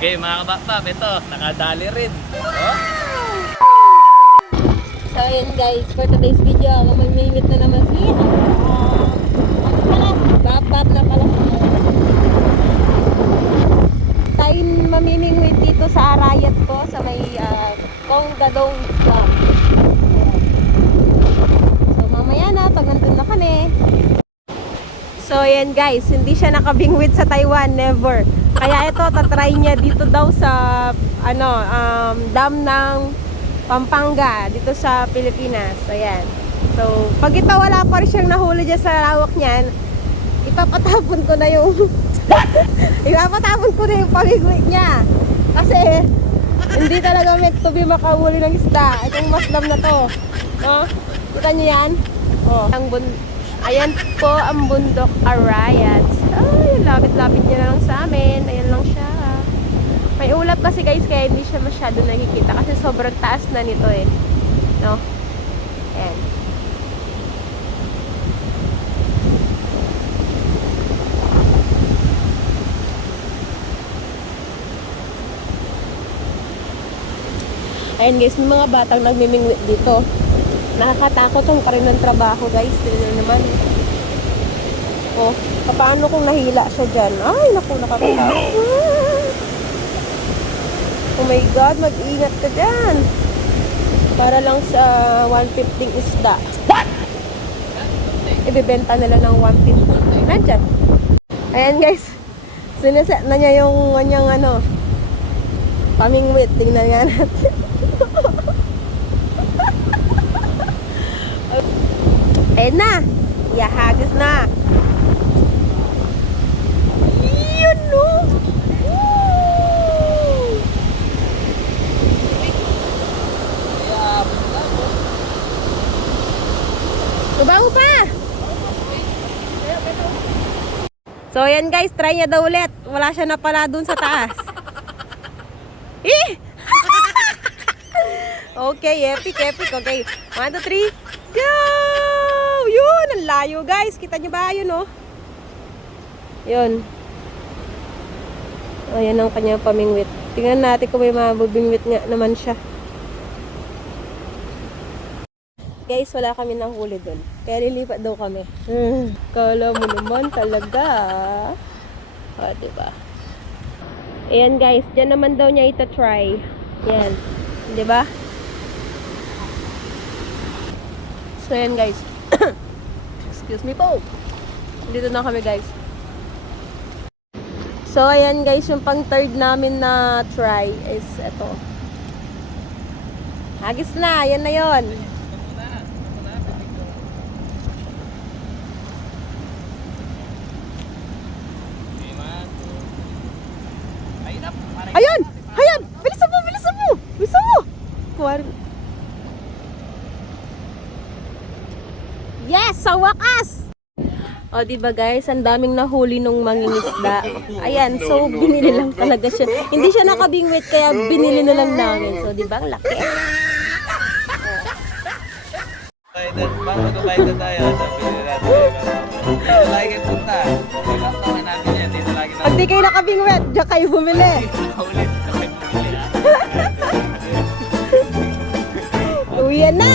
Okay, mga kabakbak, ito, nakadali rin. Oh? So ayun guys, for today's video, mamimimit na naman si uh, Bap-bap na pala. Tayo mamimingwit dito sa arayat ko sa may uh, Kong Dadong Dam. So mamaya na, pag nandun na kami. So ayan guys, hindi siya nakabingwit sa Taiwan, never. Kaya ito, tatry niya dito daw sa ano, um, dam ng Pampanga, dito sa Pilipinas. Ayan. So, pag ito wala pa rin siyang nahuli dyan sa lawak niyan, ipapatapon ko na yung ipapatapon ko na yung pamigwit niya. Kasi, hindi talaga meant to be makahuli ng isda. Itong masdam na to. No? Kita niyo yan? Oh. Ang bun Ayan po ang bundok Arayat. Ay, lapit-lapit niya na lang sa amin. Ayan lang siya. May ulap kasi guys, kaya hindi siya masyado nakikita kasi sobrang taas na nito eh. No? Ayan. Ayan guys, may mga batang nagmimingwit dito. Nakakatakot ang karin ng trabaho guys. Tignan naman. Oh, paano kung nahila siya dyan? Ay, naku, nakakatakot. Oh my God, mag-ingat ka dyan. Para lang sa 150 isda. What? Ibibenta nila ng 150. Nandyan. Ayan guys. Siniset na niya yung kanyang ano, pamingwit. Tingnan nga natin. Ayan na. Yahagis na. Yun no. Tubaw pa. So ayan guys, try niya daw ulit. Wala siya na pala dun sa taas. Eh! okay, epic, epic. Okay, 1, 2, 3, go! Ang layo guys. Kita niyo ba? Yun oh. Yun. Ayan ang kanyang pamingwit. Tingnan natin kung may mabubingwit nga naman siya. Guys, wala kami nang huli doon. Kaya lilipat daw kami. Hmm, kala mo naman talaga. O, oh, diba? Ayan guys, dyan naman daw niya ito try. Yan. Diba? So, ayan guys. Excuse me po. Dito na kami guys. So, ayan guys, yung pang third namin na try is ito. Hagis na, yan na yon. Ayan! Ayan! Bilisan mo! Bilisan mo! Bilisan mo! Kuwari. Yes! Sa wakas! O, di ba guys? Ang daming nahuli nung mangingisda. Ayan, so binili lang talaga siya. Hindi siya nakabingwit, kaya binili na lang namin. So, di ba? Ang laki. Bago to kaidan tayo, nila tayo. Dito lagi punta. Pagkaktawa natin yan, dito lagi Pag di kayo nakabingwit, diyan kayo bumili. Na kayo. Uwi na!